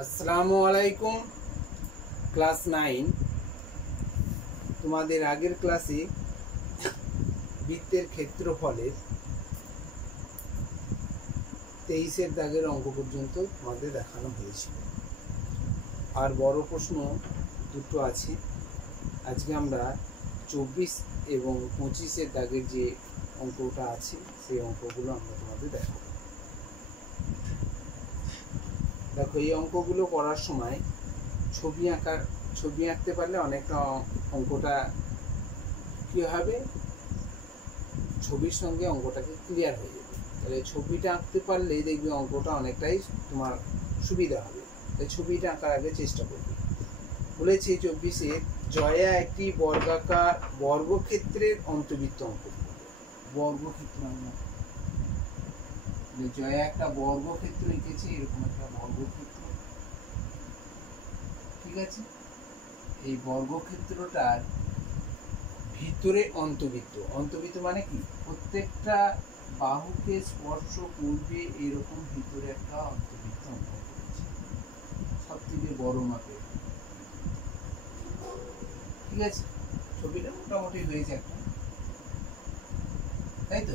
আসসালামু আলাইকুম। ক্লাস 9 তোমাদের আগের ক্লাসে বৃত্তের ক্ষেত্রফলের 23-এর দাগের অঙ্ক পর্যন্ত তোমাদের দেখানো হয়েছিল। আর বড় প্রশ্ন দুটো আছে। আজকে আমরা 24 এবং 25-এর দাগের যে অঙ্কটা আছে সেই অঙ্কগুলো আমরা তোমাদের দেখাবো। দেখো, এই অঙ্কগুলো করার সময় ছবি আঁকতে পারলে অনেকটা অঙ্কটা কী হবে, ছবির সঙ্গে অঙ্কটাকে ক্লিয়ার হয়ে যাবে। তাহলে ছবিটা আঁকতে পারলেই দেখবে অঙ্কটা অনেকটাই তোমার সুবিধা হবে। তাই ছবিটা আঁকার আগে চেষ্টা করবে। বলেছে 24-এ জয়া একটি বর্গাকার বর্গক্ষেত্রের অন্তর্বৃত্ত অঙ্কন করবে। বর্গক্ষেত্র জয়া একটা বর্গক্ষেত্র এঁকেছে, এরকম একটা বর্গক্ষেত্র। ঠিক আছে, এই বর্গক্ষেত্রটার ভিতরে অন্তর্বৃত্ত মানে কি, প্রত্যেকটা বাহুকে স্পর্শ করবে এরকম ভিতরে একটা অন্তর্বৃত্ত অঙ্কন করেছে, সব থেকে বড় মাপের। ঠিক আছে, ছবিটা মোটামুটি হয়েছে একটা, তাই তো।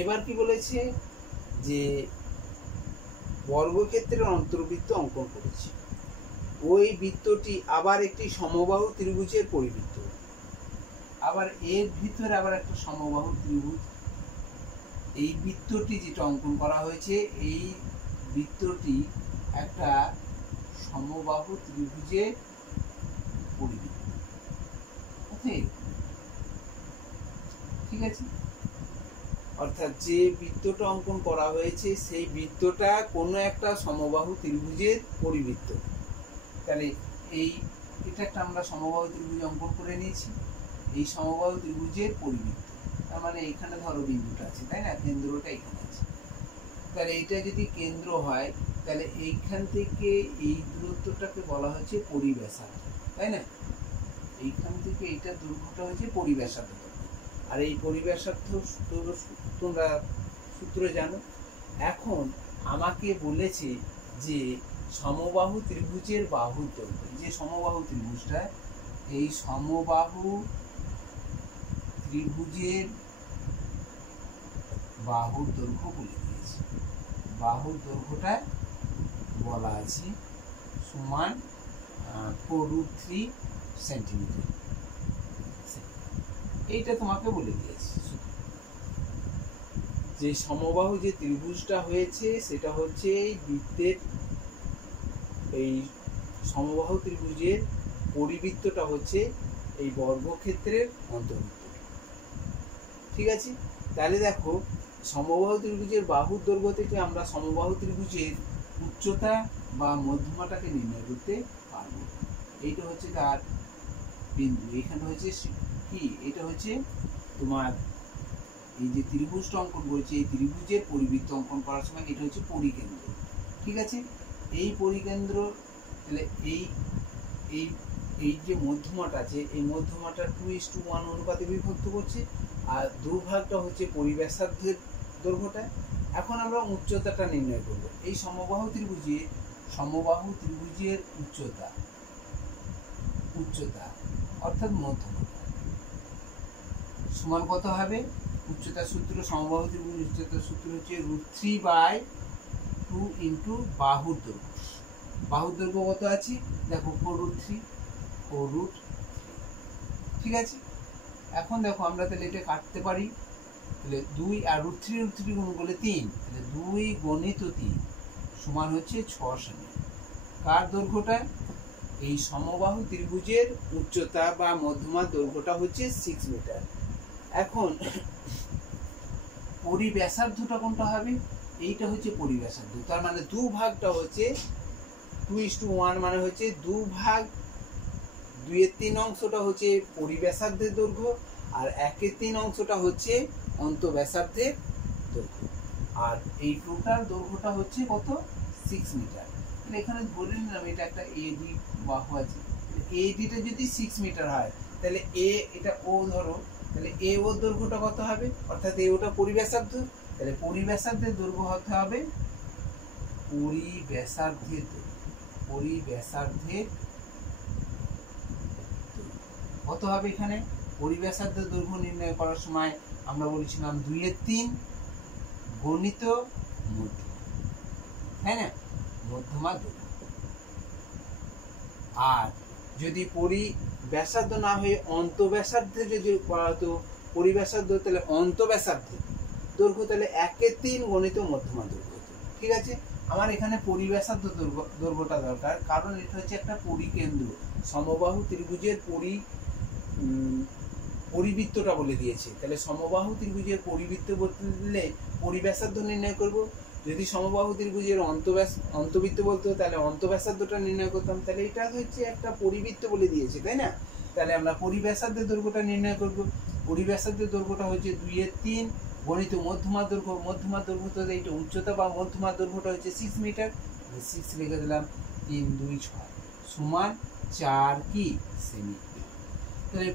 এবার কি বলেছে যে বর্গক্ষেত্রের অন্তর্বৃত্ত অঙ্কন করেছে, ওই বৃত্তটি আবার একটি সমবাহু ত্রিভুজের পরিবৃত্ত। আবার এর ভিতরে আবার একটা সমবাহু ত্রিভুজ। এই বৃত্তটি যেটা অঙ্কন করা হয়েছে, এই বৃত্তটি একটা সমবাহু ত্রিভুজের পরিবৃত্ত। ঠিক আছে, অর্থাৎ যে বৃত্তটা অঙ্কন করা হয়েছে সেই বৃত্তটা কোনো একটা সমবাহু ত্রিভুজের পরিবৃত্ত। তাহলে এটা একটা আমরা সমবাহু ত্রিভুজ অঙ্কন করে নিয়েছি, এই সমবাহু ত্রিভুজের পরিবৃত্ত। তার মানে এখানে ধরো বিন্দুটা আছে, তাই না, কেন্দ্রটা এখানে আছে। তাহলে এটা যদি কেন্দ্র হয় তাহলে এইখান থেকে এই দূরত্বটাকে বলা হচ্ছে পরিব্যাসার্ধ, তাই না। এইখান থেকে এইটা দৈর্ঘ্যটা হচ্ছে পরিব্যাসার্ধ। আর এই পরিব্যাসার্ধ তোমরা সূত্র জানো। এখন আমাকে বলেছে যে সমবাহু ত্রিভুজের বাহুর দৈর্ঘ্য, যে সমবাহু ত্রিভুজটা, এই সমবাহু ত্রিভুজের বাহুর দৈর্ঘ্য বলে দিয়েছে। বাহুর দৈর্ঘ্যটা বলা আছে সমান 4√3 সেন্টিমিটার। এইটা তোমাকে বলে দিয়েছে। যে সমবাহু যে ত্রিভুজটা হয়েছে সেটা হচ্ছে এই বৃত্তের, এই সমবাহু ত্রিভুজের পরিবৃত্তটা হচ্ছে এই বর্গক্ষেত্রের অন্তর্বৃত্ত। ঠিক আছে, তাহলে দেখো সমবাহু ত্রিভুজের বাহুর দৈর্ঘ্য থেকে আমরা সমবাহু ত্রিভুজের উচ্চতা বা মধ্যমাটাকে নির্ণয় করতে পারবো। এইটা হচ্ছে তার বিন্দু। এখানে হচ্ছে কি, এটা হচ্ছে তোমার এই যে ত্রিভুজটা অঙ্কন করেছে, এই ত্রিভুজের পরিবৃত্ত অঙ্কন করার সময় এটা হচ্ছে পরিকেন্দ্র। ঠিক আছে, এই পরিকেন্দ্র, তাহলে এই যে মধ্যমাটা আছে, এই মধ্যমাটা 2:1 অনুপাতে বিভক্ত করছে, আর দুভাগটা হচ্ছে পরিব্যাসার্ধের দৈর্ঘ্যটা। এখন আমরা উচ্চতাটা নির্ণয় করব। এই সমবাহু ত্রিভুজের উচ্চতা অর্থাৎ মধ্যমাটা সমান কত হবে, উচ্চতার সূত্র, সমবাহু ত্রিভুজ উচ্চতার সূত্র হচ্ছে √3/2 ইন্টু বাহুর দৈর্ঘ্য। বাহুর দৈর্ঘ্য কত আছে দেখো, 4√3। ঠিক আছে, এখন দেখো আমরা তাহলে এটা কাটতে পারি। তাহলে 2 আর √3 গুণ করলে 3, তাহলে 2 গণিত 3 সমান হচ্ছে 6 সেমি। কার দৈর্ঘ্যটা, এই সমবাহু ত্রিভুজের উচ্চতা বা মধ্যমার দৈর্ঘ্যটা হচ্ছে 6 মিটার। এখন পরিব্যাসার্ধটা কোনটা হবে, এইটা হচ্ছে পরিব্যাসার্ধ। তার মানে দুভাগটা হচ্ছে 2:1, মানে হচ্ছে 2/3 অংশটা হচ্ছে পরিব্যাসার্ধের দৈর্ঘ্য, আর 1/3 অংশটা হচ্ছে অন্তঃব্যাসার্ধের দৈর্ঘ্য। আর এই টোটাল দৈর্ঘ্যটা হচ্ছে কত, 6 মিটার। এখানে ধরে নিলাম এটা একটা এডি বাহু আছে। এডিটা যদি 6 মিটার হয় তাহলে এটা ও ধরো, তাহলে এ ওর দৈর্ঘ্যটা কত হবে, অর্থাৎ এ ওটা পরিব্যাসার্ধ। তাহলে পরিব্যাসার্ধের দৈর্ঘ্য হতে হবে পরিব্যাসার্ধের দৈর্ঘ্য। পরিব্যাসার্ধের কত হবে এখানে পরিব্যাসার্ধের দৈর্ঘ্য নির্ণয় করার সময় আমরা বলেছিলাম 2/3 গণিত মধ্যমা, তাই না, মধ্যমা দৈর্ঘ্য। আর যদি পরিব্যাসার্ধ না হয়ে অন্তঃব্যাসার্ধে যদি করা হতো পরিব্যাসার্ধ, তাহলে অন্তঃব্যাসার্ধের দৈর্ঘ্য তাহলে 1/3 গণিত মধ্যমা দৈর্ঘ্য। ঠিক আছে, আমার এখানে পরিব্যাসার্ধ দৈর্ঘ্যটা দরকার, কারণ এটা হচ্ছে একটা পরিকেন্দ্র সমবাহু ত্রিভুজের পরিবৃত্তটা বলে দিয়েছে। তাহলে সমবাহু ত্রিভুজের পরিবৃত্ত বললে পরিব্যাসার্ধ নির্ণয় করব। যদি সমবাহু ত্রিভুজের অন্তবৃত্ত বলতো তাহলে অন্তঃব্যাসার্ধটা নির্ণয় করতাম। তাহলে এটা হচ্ছে একটা পরিবৃত্ত বলে দিয়েছে, তাই না। তাহলে আমরা পরিব্যাসার্ধের দৈর্ঘ্যটা নির্ণয় করব। পরিব্যাসার্ধের দৈর্ঘ্যটা হচ্ছে 2/3 গণিত মধ্যমা দৈর্ঘ্য। মধ্যমা দৈর্ঘ্য তো এইটা উচ্চতা বা মধ্যমা দৈর্ঘ্যটা হচ্ছে 6 মিটার। 6 লিখে দিলাম, 3 2 6 সমান 4 কি সেমি। তাহলে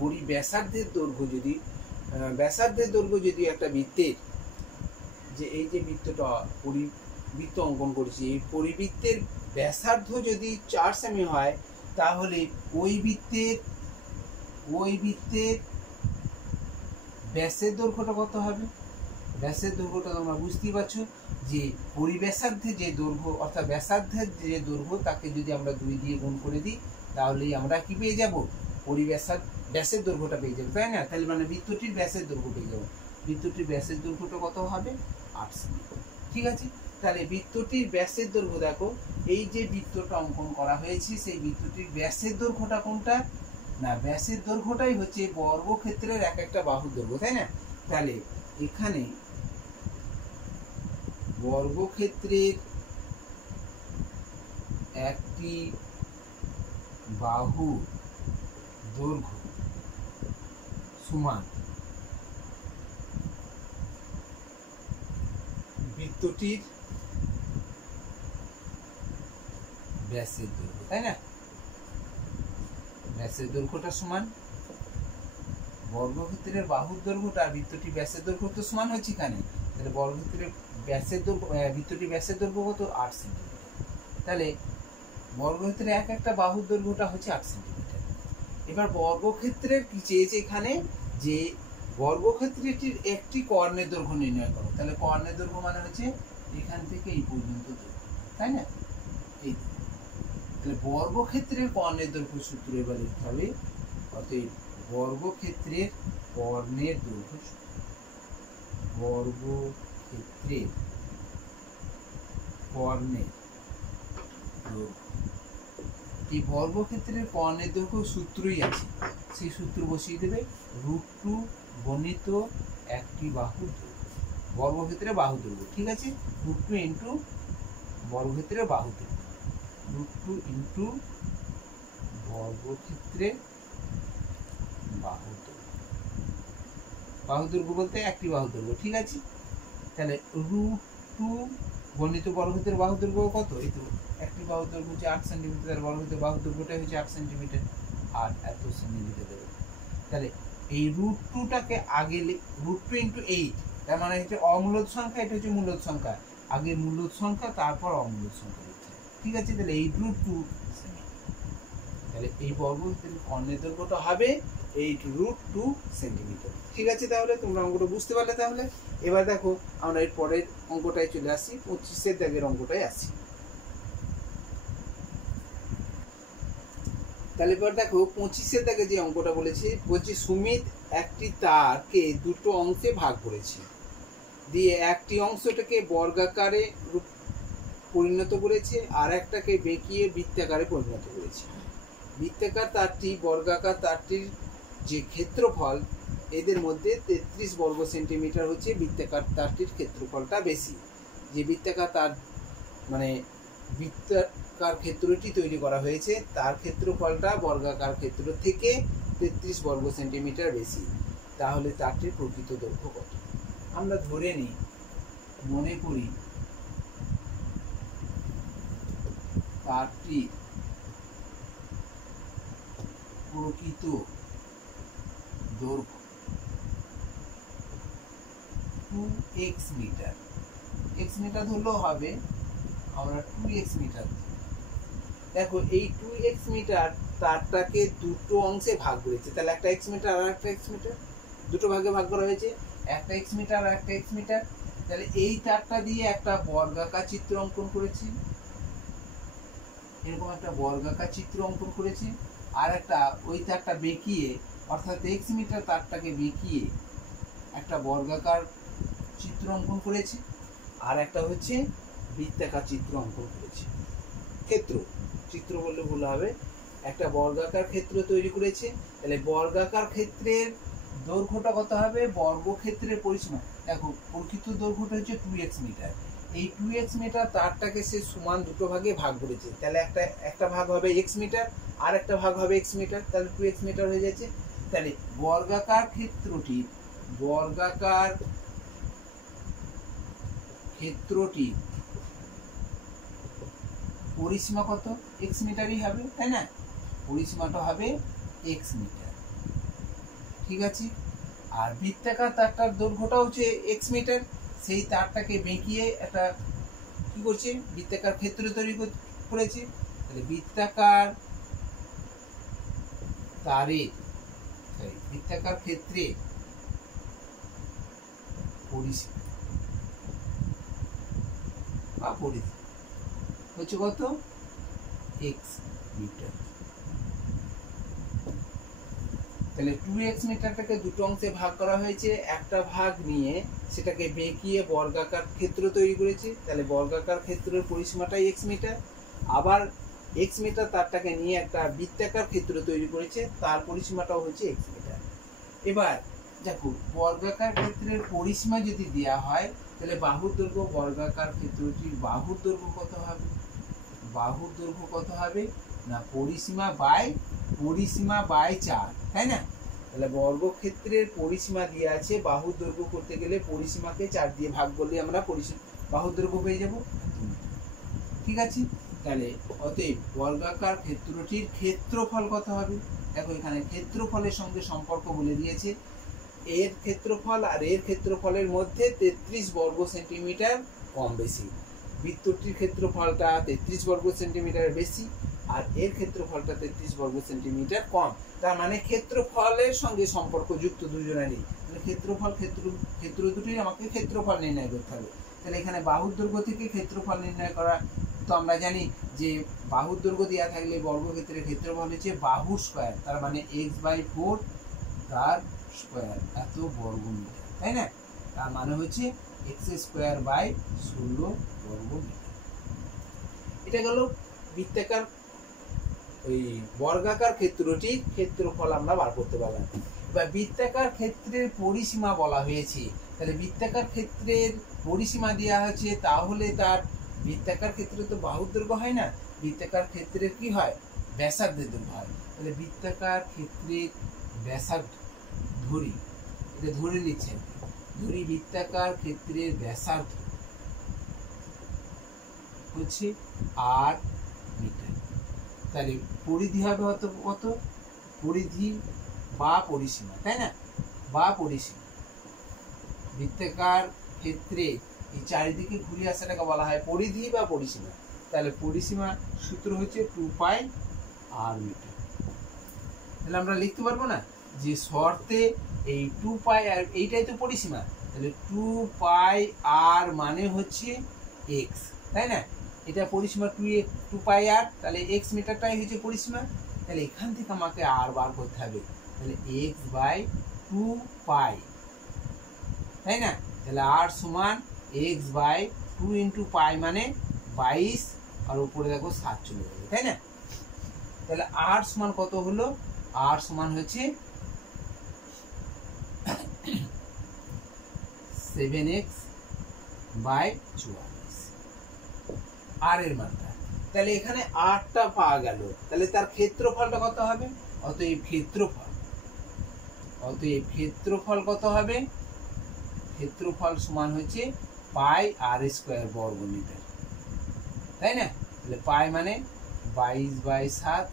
পরিব্যাসার্ধের দৈর্ঘ্য যদি ব্যাসার্ধের দৈর্ঘ্য যদি একটা বৃত্তের, যে এই যে বৃত্তটা পরিবৃত্ত অঙ্কন করেছি, এই পরিবৃত্তের ব্যাসার্ধ যদি 4 সেমি হয়, তাহলে ওই বৃত্তের ব্যাসের দৈর্ঘ্যটা কত হবে। ব্যাসের দৈর্ঘ্যটা তোমরা বুঝতেই পারছো যে পরিব্যাসার্ধের যে দৈর্ঘ্য অর্থাৎ ব্যাসার্ধের যে দৈর্ঘ্য তাকে যদি আমরা 2 দিয়ে গুণ করে দিই, তাহলেই আমরা কি পেয়ে যাব, ব্যাসের দৈর্ঘ্যটা পেয়ে যাবো, তাই না। তাহলে মানে বৃত্তটির ব্যাসের দৈর্ঘ্য পেয়ে যাবো। বৃত্তটির ব্যাসের দৈর্ঘ্যটা কত হবে, 8 সেমি। ঠিক আছে, তাহলে বৃত্তটির ব্যাসের দৈর্ঘ্য দেখো, এই যে বৃত্তটা অঙ্কন করা হয়েছে সেই বৃত্তটির ব্যাসের দৈর্ঘ্যটা কোনটা না, ব্যাসের দৈর্ঘ্যটাই হচ্ছে বর্গক্ষেত্রের এক একটা বাহুর দৈর্ঘ্য, তাই না। তাহলে এখানে বর্গক্ষেত্রের একটি বাহু দৈর্ঘ্য সমান বৃত্তটির ব্যাসের দৈর্ঘ্য, তাই না। ব্যাসের দৈর্ঘ্যটা সমান বর্গক্ষেত্রের বাহুর দৈর্ঘ্যটা বৃত্তটির ব্যাসের দৈর্ঘ্য তো সমান হচ্ছে এখানে। তাহলে বর্গক্ষেত্রের ব্যাসের দৈর্ঘ্য বৃত্তটির ব্যাসের দৈর্ঘ্য কত, 8 সেন্টিমিটার। তাহলে বর্গক্ষেত্রের এক একটা বাহুর দৈর্ঘ্যটা হচ্ছে 8 সেন্টিমিটার। এবার বর্গক্ষেত্রের কি চেয়েছে এখানে, যে বর্গক্ষেত্রটির একটি কর্ণের দৈর্ঘ্য নির্ণয় করো। তাহলে কর্ণের দৈর্ঘ্য মানে হচ্ছে এখান থেকে এই পর্যন্ত দৈর্ঘ্য, তাই না। এই তাহলে বর্গক্ষেত্রের কর্ণের দৈর্ঘ্য সূত্র এবার লিখতে হবে। অতএব বর্গক্ষেত্রের কর্ণের দৈর্ঘ্য, বর্গক্ষেত্রের কর্ণের দৈর্ঘ্য, এই বর্গক্ষেত্রের কর্ণের দৈর্ঘ্য সূত্রই আছে, সেই সূত্র বসিয়ে দেবে, √2 গণিত একটি বাহুর দৈর্ঘ্য, বর্গক্ষেত্রের বাহু দৈর্ঘ্য। ঠিক আছে, √2 ইন্টু বর্গক্ষেত্রের বাহু দৈর্ঘ্য, √2 ইন্টু বর্গক্ষেত্রের বাহু দৈর্ঘ্য। বাহু দৈর্ঘ্য বলতে একটি বাহু দৈর্ঘ্য। ঠিক আছে, তাহলে √2 গণিত বর্গক্ষেত্রের বাহু দৈর্ঘ্য কত, এই তো একটি বাহু দৈর্ঘ্য হচ্ছে 8 সেন্টিমিটার, বর্গক্ষেত্রের বাহু দৈর্ঘ্যটাই হচ্ছে 8 সেন্টিমিটার, আর এত সেন্টিমিটার দেবে। তাহলে এই √2টাকে আগে √2 ইন্টু 8, তার মানে হচ্ছে অমূলদ সংখ্যা, এটা হচ্ছে মূলদ সংখ্যা, আগে মূলদ সংখ্যা তারপর অমূলদ সংখ্যা লিখতে। ঠিক আছে, তাহলে 8√2 সেমি। তাহলে এই বর্গক্ষেত্রের কর্ণের দৈর্ঘ্যটা হবে 8√2 সেন্টিমিটার। ঠিক আছে, তাহলে তোমরা অঙ্কটা বুঝতে পারলে। তাহলে এবার দেখো আমরা এর পরের অঙ্কটায় চলে আসি, 25 দাগের অঙ্কটায় আসি। তাহলে এবার দেখো 25 দাগে যে অঙ্কটা বলেছে, বলছি সুমিত একটি তারকে দুটো অংশে ভাগ করেছে, দিয়ে একটি অংশটাকে বর্গাকারে পরিণত করেছে আর একটাকে বেঁকিয়ে বৃত্তাকারে পরিণত করেছে। বৃত্তাকার তারটি বর্গাকার তারটির যে ক্ষেত্রফল, এদের মধ্যে 33 বর্গ সেন্টিমিটার হচ্ছে বৃত্তাকার তারটির ক্ষেত্রফলটা বেশি। যে বৃত্তাকার তার মানে বৃত্তাকার ক্ষেত্রটি তৈরি করা হয়েছে তার ক্ষেত্রফলটা বর্গাকার ক্ষেত্র থেকে 33 বর্গ সেন্টিমিটার বেশি, তাহলে তারটির প্রকৃত দৈর্ঘ্য কত। আমরা ধরে নিই, মনে করি তারটি প্রকৃত দৈর্ঘ্য 2x মিটার। এক্স মিটার ধরলেও হবে, আমরা 2x মিটার। দেখো এই 2x মিটার তারটাকে দুটো অংশে ভাগ করেছে, তাহলে একটা x মিটার আর একটা x মিটার, দুটো ভাগে ভাগ করা হয়েছে, একটা x মিটার আর একটা x মিটার। তাহলে এই তারটা দিয়ে একটা বর্গাকার চিত্র অঙ্কন করেছি, এরকম একটা বর্গাকার চিত্র অঙ্কন করেছি, আর একটা ওই তারটা বেঁকিয়ে অর্থাৎ x মিটার তারটাকে বেঁকিয়ে একটা বর্গাকার চিত্র অঙ্কন করেছি, আর একটা হচ্ছে বৃত্তাকার চিত্র অঙ্কন করেছি। ক্ষেত্র চিত্র বললে ভুল হবে, একটা বর্গাকার ক্ষেত্র তৈরি করেছে। তাহলে বর্গাকার ক্ষেত্রের দৈর্ঘ্যটা কত হবে, বর্গক্ষেত্রের পরিসীমা। দেখো প্রকৃত দৈর্ঘ্যটা হচ্ছে 2x মিটার, এই 2x মিটার তারটাকে সে সমান দুটো ভাগে ভাগ করেছে, তাহলে একটা ভাগ হবে x মিটার আর একটা ভাগ হবে x মিটার, তাহলে 2x মিটার হয়ে যাচ্ছে। তাহলে বর্গাকার ক্ষেত্রটি পরিসীমা কত, x মিটারই হবে, তাই না? পরিসীমাটা হবে x মিটার, ঠিক আছে। আর বৃত্তাকার তারটার দৈর্ঘ্যটা হচ্ছে x মিটার, সেই তারটাকে বেঁকিয়ে একটা কি করছে, বৃত্তাকার ক্ষেত্র তৈরি করেছে। তাহলে বৃত্তাকার ক্ষেত্রে পরিসীমা বা পরিধি হচ্ছে কত, x মিটার। তাহলে 2x মিটারটাকে দুটো অংশে ভাগ করা হয়েছে, একটা ভাগ নিয়ে সেটাকে বেঁকিয়ে বর্গাকার ক্ষেত্র তৈরি করেছে, তাহলে বর্গাকার ক্ষেত্রের পরিসীমাটাই x মিটার। আবার x মিটার তারটাকে নিয়ে একটা বৃত্তাকার ক্ষেত্র তৈরি করেছে, তার পরিসীমাটাও হচ্ছে x মিটার। এবার দেখো বর্গাকার ক্ষেত্রের পরিসীমা যদি দেওয়া হয়, তাহলে বাহুর দৈর্ঘ্য, বর্গাকার ক্ষেত্রটির বাহুর দৈর্ঘ্য কত হবে, বাহুর দৈর্ঘ্য কত হবে না পরিসীমা বাই 4, তাই না? তাহলে বর্গক্ষেত্রের পরিসীমা দিয়ে আছে, বাহুর দৈর্ঘ্য করতে গেলে পরিসীমাকে 4 দিয়ে ভাগ করলে আমরা বাহুর দৈর্ঘ্য পেয়ে যাব, ঠিক আছে। তাহলে অতএব বর্গাকার ক্ষেত্রটির ক্ষেত্রফল কত হবে, দেখো এখানে ক্ষেত্রফলের সঙ্গে সম্পর্ক বলে দিয়েছে, এর ক্ষেত্রফল আর এর ক্ষেত্রফলের মধ্যে 33 বর্গ সেন্টিমিটার কম বেশি। বৃত্তটির ক্ষেত্রফলটা 33 বর্গ সেন্টিমিটার বেশি আর এর ক্ষেত্রফলটা 33 বর্গ সেন্টিমিটার কম, তার মানে ক্ষেত্রফলের সঙ্গে সম্পর্ক যুক্ত দুজনেরই। তাহলে ক্ষেত্র দুটোই আমাকে ক্ষেত্রফল নির্ণয় করতে হবে। তাহলে এখানে বাহুর দৈর্ঘ্য থেকে ক্ষেত্রফল নির্ণয় করা, তো আমরা জানি যে বাহুর দৈর্ঘ্য দেওয়া থাকলে বর্গক্ষেত্রের ক্ষেত্রফল হচ্ছে বাহু স্কয়ার, তার মানে x/4 তার স্কয়ার এত বর্গমিটার, তাই না? তার মানে হচ্ছে x²/16 বর্গমিটার। এটা গেল বৃত্তাকার ওই বর্গাকার ক্ষেত্রটির ক্ষেত্রফল আমরা বার করতে পারলাম। এবার বৃত্তাকার ক্ষেত্রের পরিসীমা বলা হয়েছে, তাহলে বৃত্তাকার ক্ষেত্রের পরিসীমা দেওয়া হচ্ছে, তাহলে তার বৃত্তাকার ক্ষেত্রে তো বাহুর দৈর্ঘ্য হয় না, বৃত্তাকার ক্ষেত্রের কি হয়, ব্যাসার্ধের দৈর্ঘ্য হয়। তাহলে বৃত্তাকার ক্ষেত্রের ব্যাসার্ধ ধরি, এটা ধরে নিচ্ছেন, ধরি বৃত্তাকার ক্ষেত্রের ব্যাসার্ধ হচ্ছে 8 মিটার। তাহলে পরিধি হবে কত, পরিধি বা পরিসীমা, তাই না, বা পরিসীমা। বৃত্তাকার ক্ষেত্রে এই চারিদিকে ঘুরে আসাটাকে বলা হয় পরিধি বা পরিসীমা। তাহলে পরিসীমা সূত্র হচ্ছে 2πr মিটার। তাহলে আমরা লিখতে পারবো না যে শর্তে এই 2πr, এইটাই তো পরিসীমা, তাহলে 2πr মানে হচ্ছে x, তাই না? এটা পরিসীমা 2πr, তাহলে x মিটারটাই হচ্ছে পরিসীমা। তাহলে এখান থেকে আমাকে r বার করতে হবে, তাহলে x/2π, তাই না? তাহলে r সমান x/2 × π মানে 22, আর উপরে দেখো 7 চলে যাবে, তাই না? তাহলে r সমান কত হলো, r সমান হচ্ছে 7x/44 r এর মানটা। তাহলে এখানে rটা পাওয়া গেল, তাহলে তার ক্ষেত্রফলটা কত হবে, অতএব ক্ষেত্রফল কত হবে, ক্ষেত্রফল সমান হচ্ছে πr² বর্গমিটার, তাই না? তাহলে পাই মানে 22/7,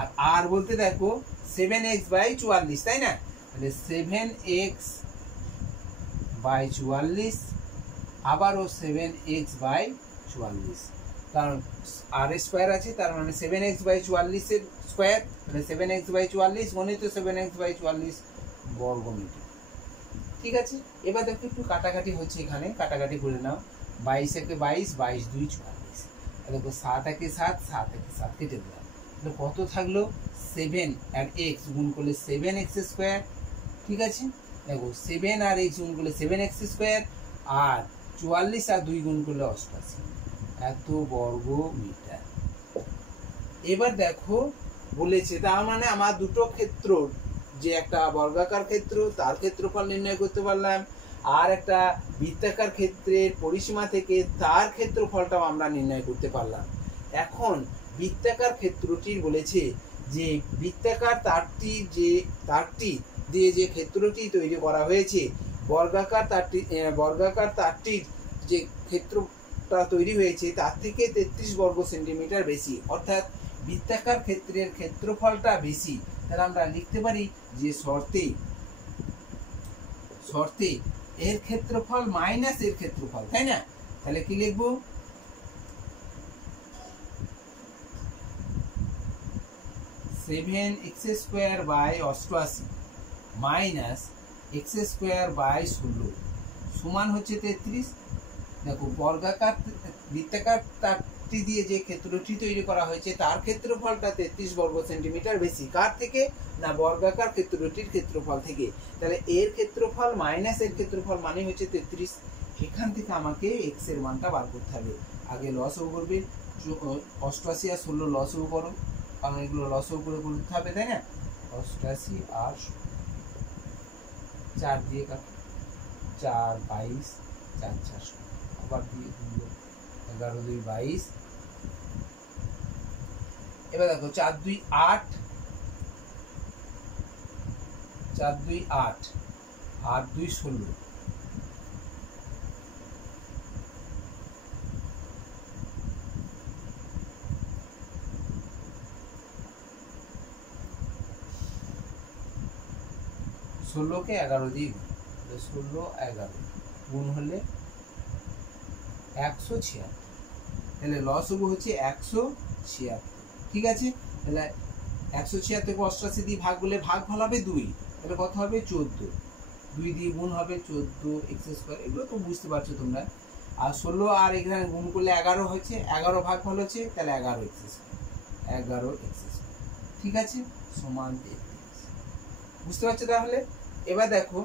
আর r বলতে দেখো 7x/44, তাই না? তাহলে 7x/44 আবারও 7x/44, কারণ আর স্কোয়ার আছে, তার মানে 7x/44 এর স্কোয়ার, মানে 7x/44 গণিত 7x/44 বর্গ মিটার। ঠিক আছে, এবার দেখো একটু কাটাকাটি হচ্ছে, এখানে কাটাকাটি করে নাও। 22 একে 22, 22 2 44, দেখো 7 একে 7, 7 একে 7 কেটে দিলাম, তাহলে কত থাকলো 7 আর x গুণ করলে 7x স্কোয়ার। ঠিক আছে, দেখো 7 আর x গুণ করলে 7x স্কোয়ার, আর 44 আর 2 গুণ করলে 88, এত বর্গ মিটার। এবার দেখো বলেছে, তার মানে আমার দুটো ক্ষেত্র, যে একটা বর্গাকার ক্ষেত্র তার ক্ষেত্রফল নির্ণয় করতে পারলাম, আর একটা বৃত্তাকার ক্ষেত্রের পরিসীমা থেকে তার ক্ষেত্রফলটাও আমরা নির্ণয় করতে পারলাম। এখন বৃত্তাকার ক্ষেত্রটির বলেছে যে বৃত্তাকার তারটি দিয়ে যে ক্ষেত্রটি তৈরি করা হয়েছে, বর্গাকার তারটির যে ক্ষেত্রটা তৈরি হয়েছে তার থেকে 33 বর্গ সেন্টিমিটার বেশি, অর্থাৎ বৃত্তাকার ক্ষেত্রের ক্ষেত্রফলটা বেশি। তাহলে আমরা লিখতে পারি যে শর্তে এর ক্ষেত্রফল মাইনাস এর ক্ষেত্রফল, তাই না? তাহলে কি লিখবো, (7x² / 88 - x² / 16) সমান হচ্ছে 33। দেখো বৃত্তাকার তারটি দিয়ে যে ক্ষেত্রটি তৈরি করা হয়েছে তার ক্ষেত্রফলটা 33 বর্গ সেন্টিমিটার বেশি, কার থেকে না বর্গাকার ক্ষেত্রটির ক্ষেত্রফল থেকে। তাহলে এর ক্ষেত্রফল মাইনাস এর ক্ষেত্রফল মানে হচ্ছে 33। এখান থেকে আমাকে x এর মানটা বার করতে হবে। আগে লসও করবে, 88 আর 16 লসও করো, কারণ এগুলো লসও করে করতে হবে, তাই না? 88 আর 4 দিয়ে কাটো, 4 22 4 4 আবার দিয়ে 11 2 22। এবার দেখো 4 2 8, 4 2 8, 8 2 16। ষোলোকে 11 দিয়ে 16 11 গুণ হলে 176, তাহলে লসগু হচ্ছে 176। ঠিক আছে, তাহলে 176 কে 88 দিয়ে ভাগ করলে ভাগফল হবে 2, তাহলে কত হবে 14, 2 দিয়ে গুণ হবে 14x², এগুলো তো বুঝতে পারছো তোমরা। আর 16 আর এখানে গুণ করলে 11 হচ্ছে, 11 ভাগফল হচ্ছে, তাহলে 11x²। ঠিক আছে, সমান 33। বুঝতে পারছো তাহলে? এবার দেখো,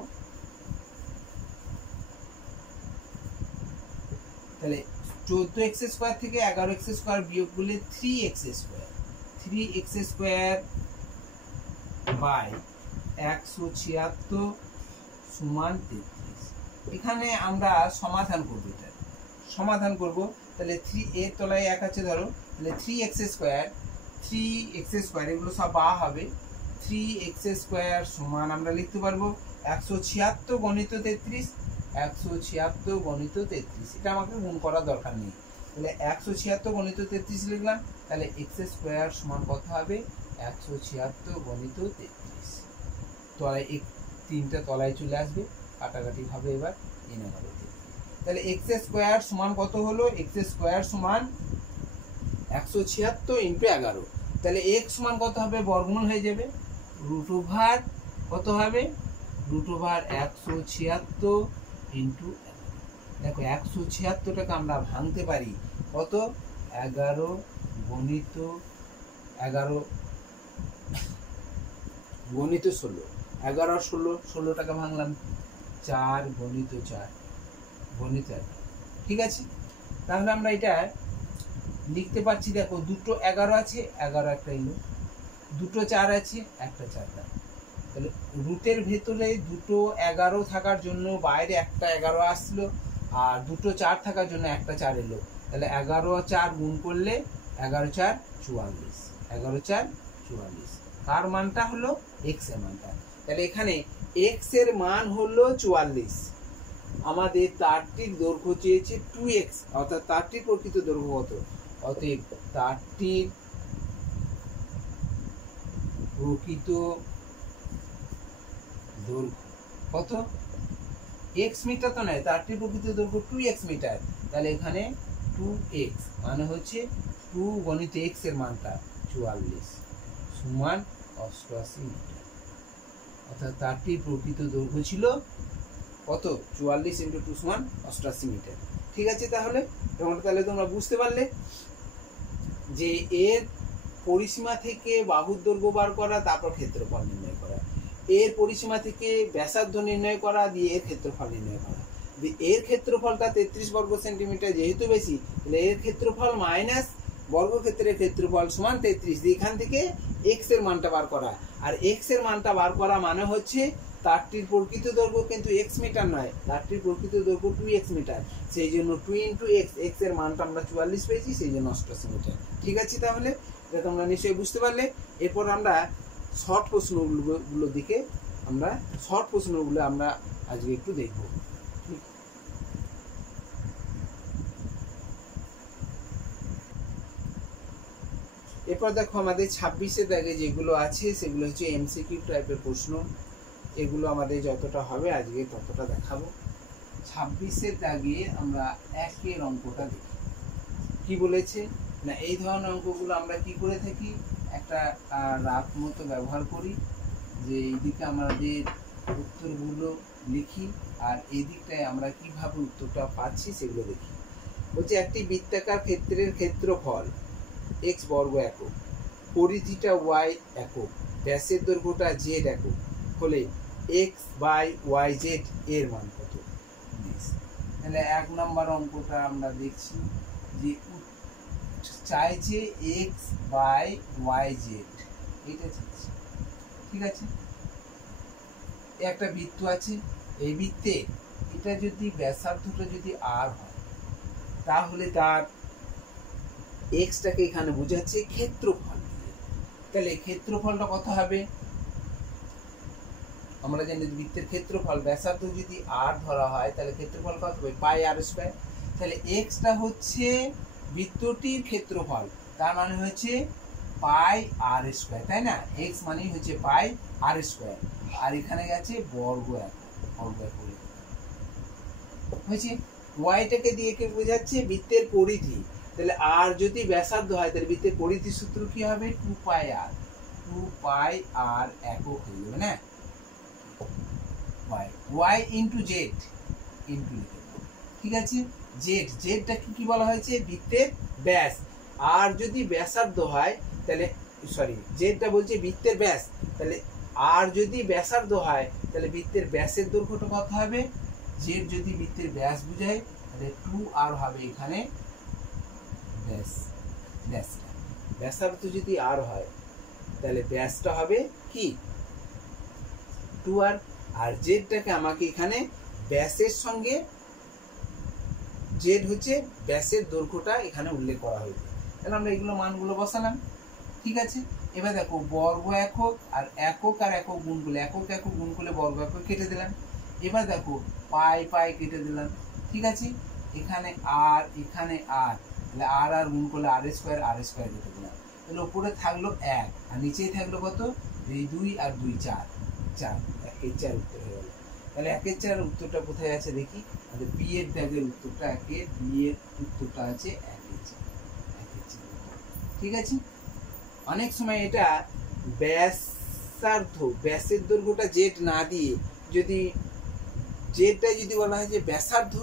তাহলে 14x² থেকে 11x² বিয়োগ করলে 3x² বাই 176 সমান 33। এখানে আমরা সমাধান করব, তাহলে 3 এর তলায় 1 আছে ধরো, তাহলে 3x² এগুলো সব বা হবে, 3x² সমান আমরা লিখতে পারবো 176 গণিত 33, 176 গণিত 33। এটা আমাকে গুণ করার দরকার নেই, তাহলে 176 গণিত 33 লিখলাম, তাহলে x² সমান কত হবে 176 গণিত 33। তলায় তিনটা তলায় চলে আসবে, কাটাকাটি হবে এবার 11। তাহলে x² সমান কত হলো, x² সমান 176 × 11। তাহলে x সমান কত হবে, বর্গমূল হয়ে যাবে, √, কত হবে √176 × 11। দেখো 176টাকে আমরা ভাঙতে পারি কত, 11 গণিত 16, 11 আর 16টাকে ভাঙলাম, 4 গণিত 4 গণিত 1। ঠিক আছে, তাহলে আমরা এটা লিখতে পারছি। দেখো দুটো 11 আছে, 11 একটা এলো, দুটো 4 আছে, একটা 4 দাও। তাহলে রুটের ভেতরে দুটো 11 থাকার জন্য বাইরে একটা 11 আসলো, আর দুটো 4 থাকার জন্য একটা 4 এলো। তাহলে 11 আর 4 গুণ করলে 11 4 44, 11 4 44। কার মানটা হলো, x এর মানটা। তাহলে এখানে x এর মান হলো 44। আমাদের তারটির দৈর্ঘ্য চেয়েছে 2x, অর্থাৎ তারটির প্রকৃত দৈর্ঘ্য কত, অতএব তারটির প্রকৃত দৈর্ঘ্য কত, এক্স মিটার তো নয়, তারটির প্রকৃত দৈর্ঘ্য 2x মিটার, তাহলে এখানে 2x মানে হচ্ছে 2 গণিত x এর মানটা 44 সমান 88 মিটার। অর্থাৎ তারটির প্রকৃত দৈর্ঘ্য ছিল কত? 44 × 2 সমান 88 মিটার। ঠিক আছে, তাহলে তোমরা বুঝতে পারলে যে এর পরিসীমা থেকে বাহুর দৈর্ঘ্য বার করা, তারপর ক্ষেত্রফল নির্ণয় করা, এর পরিসীমা থেকে ব্যাসার্ধ নির্ণয় করা, দিয়ে এর ক্ষেত্রফল নির্ণয় করা। এর ক্ষেত্রফলটা 33 বর্গ সেন্টিমিটার যেহেতু বেশি, তাহলে এর ক্ষেত্রফল মাইনাস বর্গক্ষেত্রের ক্ষেত্রফল সমান 33, এখান থেকে এক্স এর মানটা বার করা। আর এক্স এর মানটা বার করা মানে হচ্ছে তারটির প্রকৃত দৈর্ঘ্য কিন্তু এক্স মিটার নয়, তারটির প্রকৃত দৈর্ঘ্য 2x মিটার, সেই জন্য 2 × x, এক্স এর মানটা আমরা 44 পেয়েছি, সেই জন্য 88 মিটার। ঠিক আছে, তাহলে এটা তোমরা নিশ্চয়ই বুঝতে পারলে। এরপর আমরা শর্ট প্রশ্নগুলোর দিকে শর্ট প্রশ্নগুলো আমরা আজকে একটু দেখব। এরপর দেখো আমাদের 26-এর দাগে যেগুলো আছে সেগুলো হচ্ছে এমসিকিউ টাইপের প্রশ্ন। এগুলো আমাদের যতটা হবে আজকে ততটা দেখাবো। 26-এর দাগে আমরা 1-এর অঙ্কটা দেখি। কি বলেছে না, এই ধরনের অঙ্কগুলো আমরা কি করে থাকি, একটা রাফ মতো ব্যবহার করি, যে এইদিকে আমাদের উত্তরগুলো লিখি আর এই দিকটায় আমরা কিভাবে উত্তরটা পাচ্ছি সেগুলো দেখি। বলছে একটি বৃত্তাকার ক্ষেত্রের ক্ষেত্রফল x বর্গ একক, পরিধিটা y একক, ব্যাসের দৈর্ঘ্যটা z একক হলে x/yz এর মান কত? তাহলে 1 নম্বর অঙ্কটা আমরা দেখছি যে চাইছে x/yz, এটা চাইছে। ঠিক আছে, একটা বৃত্ত আছে, এই বৃত্তে এটা যদি ব্যাসার্ধটা যদি r হয়, তাহলে তার এক্সটাকে এখানে বোঝাচ্ছে ক্ষেত্রফল। তাহলে ক্ষেত্রফলটা কত হবে? আমরা জানি বৃত্তের ক্ষেত্রফল ব্যাসার্ধ যদি r ধরা হয় তাহলে ক্ষেত্রফল কত হবে? πr²। তাহলে এক্সটা হচ্ছে বৃত্তটির ক্ষেত্রফল, তার মানে হচ্ছে πr², তাই না? এক্স মানেই হচ্ছে πr², আর এখানে গেছে বর্গ একক হয়েছে। ওয়াইটাকে দিয়ে কে বোঝাচ্ছে? বৃত্তের পরিধি। তাহলে আর যদি ব্যাসার্ধ হয় তাহলে বৃত্তের পরিধির সূত্র কি হবে? 2πr, 2πr একক হয়ে যাবে না, y ইন্টু জেড ইন্টু, ঠিক আছে। জেডটা কি বলা হয়েছে? বৃত্তের ব্যাস। আর যদি ব্যাসার্ধ হয় তাহলে জেডটা বলছে বৃত্তের ব্যাস, তাহলে আর যদি ব্যাসার্ধ হয় তাহলে বৃত্তের ব্যাসের দৈর্ঘ্যটা কত হবে? জেড যদি বৃত্তের ব্যাস বুঝায় তাহলে 2r হবে এখানে ব্যাসটা। ব্যাসার্ধ যদি r হয় তাহলে ব্যাসটা হবে কি? 2r। আর জেডটাকে আমাকে এখানে ব্যাসের সঙ্গে, জেড হচ্ছে ব্যাসের দৈর্ঘ্যটা এখানে উল্লেখ করা হয়েছে। তাহলে আমরা এগুলো মানগুলো বসালাম। ঠিক আছে, এবার দেখো বর্গ একক আর একক গুণ করলে, একক গুণ করলে বর্গ একক কেটে দিলাম। এবার দেখো পাই কেটে দিলাম। ঠিক আছে, এখানে আর এখানে আর, তাহলে আর গুণ করলে r² কেটে দিলাম। তাহলে উপরে থাকলো 1 আর নিচেই থাকলো কত? 2 আর 2 4, 1-এর 4 উত্তর হয়ে গেল। তাহলে 1-এর 4 উত্তরটা কোথায় আছে দেখি? আমাদের বি এর দাগের উত্তরটা, বি এর উত্তরটা আছে 1-এর 4। ঠিক আছে, অনেক সময় এটা ব্যাসের দৈর্ঘ্যটা জেড না দিয়ে যদি জেডটা যদি বলা হয় যে ব্যাসার্ধ,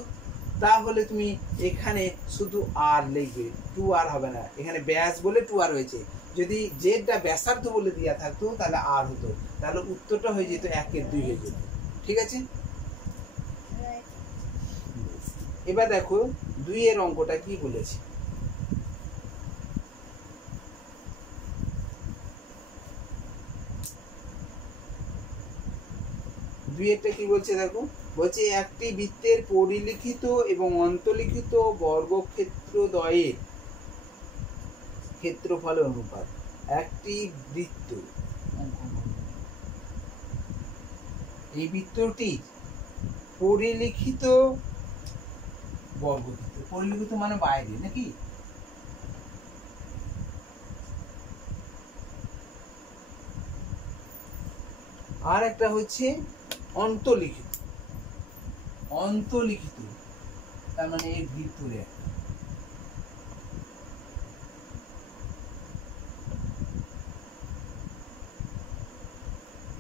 তাহলে তুমি এখানে শুধু আর লিখবে, 2r হবে না, এখানে ব্যাস বলে 2r হয়েছে। যদি জেডটা ব্যাসার্ধ বলে দেওয়া থাকতো তাহলে আর হতো, তাহলে উত্তরটা হয়ে যেত 1-এর 2 হয়ে যেত। ঠিক আছে, এবার দেখো 2-এর অঙ্কটা কি বলেছে। দুইয়েরটা কি বলছে দেখো, বলছে একটি বৃত্তের পরিলিখিত এবং অন্তর্লিখিত বর্গক্ষেত্রদ্বয়ের ক্ষেত্রফলের অনুপাত। একটি বৃত্ত, এই বৃত্তটি পরিলিখিত বর্গক্ষেত্র, পরিলিখিত মানে বাইরে নাকি, আর একটা হচ্ছে অন্তর্লিখিত। অন্তলিখিত, তার মানে এর ভিতরে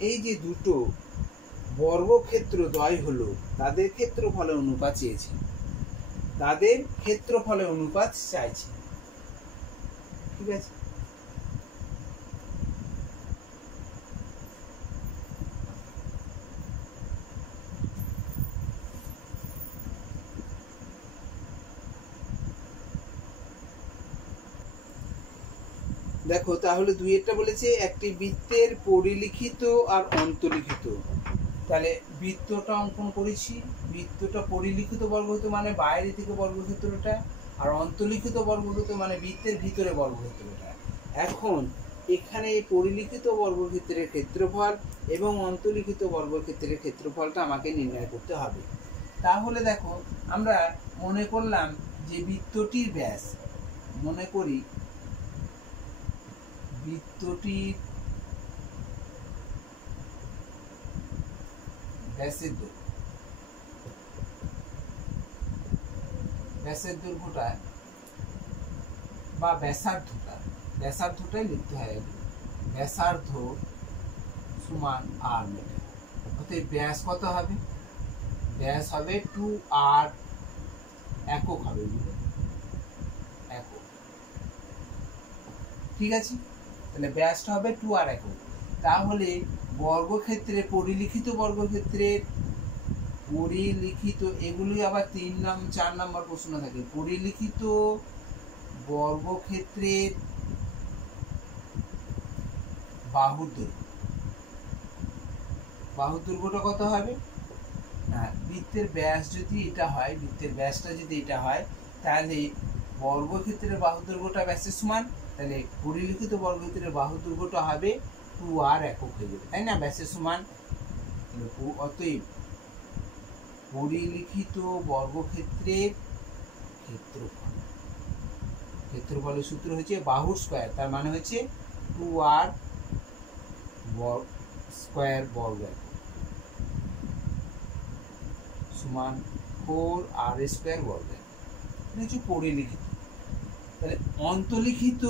এই যে দুটো বর্গক্ষেত্র দ্বয় হলো, তাদের ক্ষেত্রফলের অনুপাত চেয়েছে, তাদের ক্ষেত্রফলের অনুপাত চাইছে। ঠিক আছে, দেখো তাহলে দুইয়েরটা বলেছে একটি বৃত্তের পরিলিখিত আর অন্তলিখিত। তাহলে বৃত্তটা অঙ্কন করেছি, বৃত্তটা পরিলিখিত বর্গক্ষেত্র মানে বাইরে থেকে বর্গক্ষেত্রটা, আর অন্তলিখিত বর্গক্ষেত্র মানে বৃত্তের ভিতরে বর্গক্ষেত্রটা। এখন এখানে এই পরিলিখিত বর্গক্ষেত্রের ক্ষেত্রফল এবং অন্তলিখিত বর্গক্ষেত্রের ক্ষেত্রফলটা আমাকে নির্ণয় করতে হবে। তাহলে দেখো আমরা মনে করলাম যে বৃত্তটির ব্যাস, মনে করি বৃত্তটির ব্যাসের দৈর্ঘ্য, ব্যাসের দৈর্ঘ্যটা বা ব্যাসার্ধটাই লিখতে হয়। ব্যাসার্ধ সমান r মিটার। অতএব ব্যাস কত হবে? ব্যাস হবে 2r একক হবে, একক। ঠিক আছে, তাহলে ব্যাসটা হবে 2r একক। তাহলে বর্গক্ষেত্রে পরিলিখিত বর্গক্ষেত্রের পরিলিখিত, এগুলি আবার 4 নম্বর প্রশ্ন থাকে। পরিলিখিত বর্গক্ষেত্রের বাহুর দৈর্ঘ্য, বাহুর দৈর্ঘ্যটা কত হবে? না, বৃত্তের ব্যাস যদি এটা হয়, বৃত্তের ব্যাসটা যদি এটা হয়, তাহলে বর্গক্ষেত্রের বাহুর দৈর্ঘ্যটা ব্যাসের সমান, তাহলে পরিলিখিত বর্গক্ষেত্রের বাহুর দৈর্ঘ্যটা হবে 2r একক হয়ে যাবে, তাই না? ব্যাসের সমান। অতএব পরিলিখিত বর্গক্ষেত্রের ক্ষেত্রফল, ক্ষেত্রফলের সূত্র হচ্ছে বাহুর স্কয়ার, তার মানে হচ্ছে 2r স্কয়ার বর্গ সমান 4r স্কয়ার বর্গ। এটা হচ্ছে পরিলিখিত। তাহলে অন্তলিখিত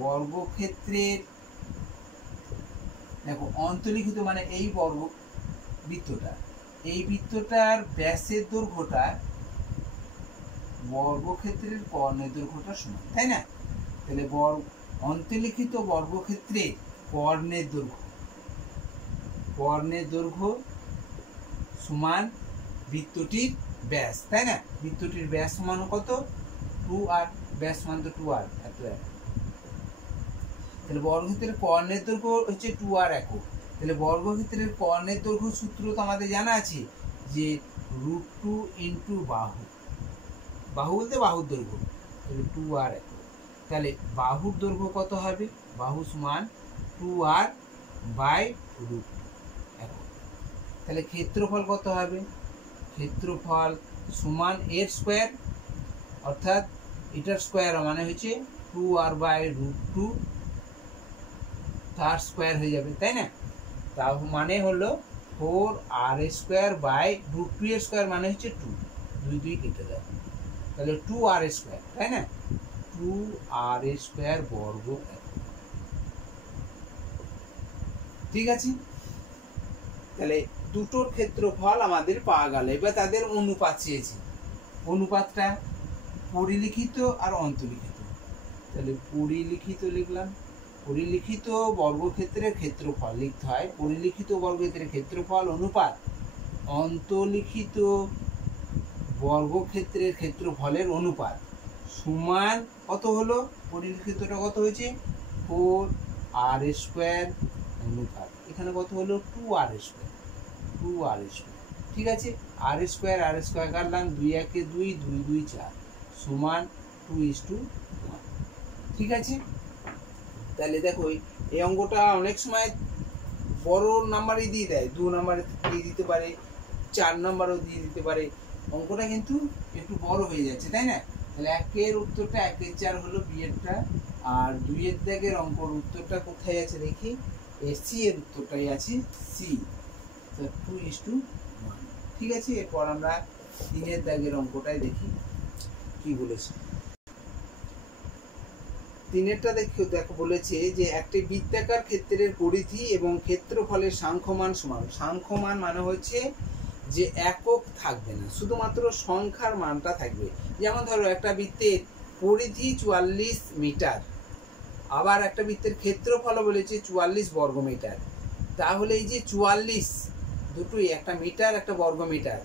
বর্গক্ষেত্রের, দেখো অন্তলিখিত মানে এই বৃত্তটা, এই বৃত্তটার ব্যাসের দৈর্ঘ্যটা বর্গক্ষেত্রের কর্ণের দৈর্ঘ্যটা সমান, তাই না? তাহলে অন্তলিখিত বর্গক্ষেত্রের কর্ণের দৈর্ঘ্য সমান বৃত্তটির ব্যাস, তাই না? বৃত্তটির ব্যাস সমান কত? 2r, ব্যাস সমান তো 2r, এত একক। তাহলে বর্গক্ষেত্রের কর্ণের দৈর্ঘ্য হচ্ছে 2r একক। তাহলে বর্গক্ষেত্রের কর্ণের দৈর্ঘ্য সূত্র তো আমাদের জানা আছে যে √2 ইন্টু বাহু, বাহু বলতে বাহুর দৈর্ঘ্য, তাহলে 2r একক। তাহলে বাহুর দৈর্ঘ্য কত হবে? বাহু সমান 2r বাই √2 একক। তাহলে ক্ষেত্রফল কত হবে? ক্ষেত্রফল সমান এর স্কয়ার, অর্থাৎ এটার স্কয়ার মানে হচ্ছে 2r বাই √2, তার স্কয়ার হয়ে যাবে, তাই না? তার মানে হলো 4r স্কয়ার বাই √2 এর স্কয়ার মানে হচ্ছে 2, 2 কেটে যাবে, তাহলে 2r স্কয়ার, তাই না? 2r স্কয়ার বর্গ। ঠিক আছে, তাহলে দুটোর ক্ষেত্রফল আমাদের পাওয়া গেল। এবার তাদের অনুপাত চেয়েছি, অনুপাতটা পরিলিখিত আর অন্তলিখিত। তাহলে পরিলিখিত লিখলাম, পরিলিখিত বর্গক্ষেত্রের ক্ষেত্রফল লিখতে হয় পরিলিখিত বর্গক্ষেত্রের ক্ষেত্রফল অনুপাত অন্তলিখিত বর্গক্ষেত্রের ক্ষেত্রফলের অনুপাত সমান কত হলো? পরিলিখিতটা কত হয়েছে? 4r স্কয়ার অনুপাত এখানে কত হলো? 2r square, 2r square. ঠিক আছে, r স্কয়ার কাটলাম, 2 1 2, 2 2 4 সমান 2:1। ঠিক আছে, তাহলে দেখো এই অঙ্কটা অনেক সময় বড় নাম্বারই দিয়ে দেয়, 2 নাম্বারে দিয়ে দিতে পারে, 4 নাম্বারও দিয়ে দিতে পারে। অঙ্কটা কিন্তু একটু বড় হয়ে যাচ্ছে, তাই না? তাহলে 1 এর উত্তরটা 1 এর 4 হলো, বি এরটা, আর 2 এর দাগের অঙ্কর উত্তরটা কোথায় আছে দেখি। সি এর উত্তরটাই আছে সি, 2:1। ঠিক আছে, এরপর আমরা 3 দাগের অঙ্কটাই দেখি কি বলেছে। 3 দেখো বলেছে যে একটি বৃত্তাকার ক্ষেত্রের পরিধি এবং ক্ষেত্রফলের সাংখ্যমান সমান। সাংখ্যমান মানে হচ্ছে যে একক থাকবে না, শুধুমাত্র সংখ্যার মানটা থাকবে। যেমন ধরো একটা বৃত্তের পরিধি 44 মিটার, আবার একটা বৃত্তের ক্ষেত্রফল বলেছে 44 বর্গমিটার। তাহলে এই যে 44 দুটোই, একটা মিটার একটা বর্গমিটার,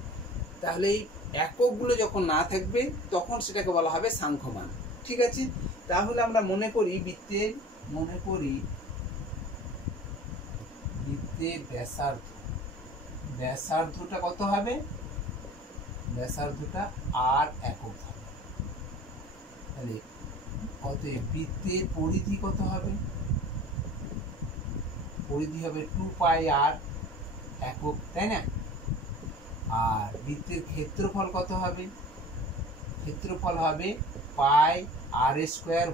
তাহলে এই এককগুলো যখন না থাকবে তখন সেটাকে বলা হবে সাংখ্যমান। ঠিক আছে, তাহলে আমরা মনে করি বৃত্তের ব্যাসার্ধটা কত হবে? ব্যাসার্ধটা আর একক হবে। তাহলে অতএব বৃত্তের পরিধি কত হবে? পরিধি হবে 2πr একক, তাই না? আর বৃত্তের ক্ষেত্রফল কত হবে? ক্ষেত্রফল হবে πr²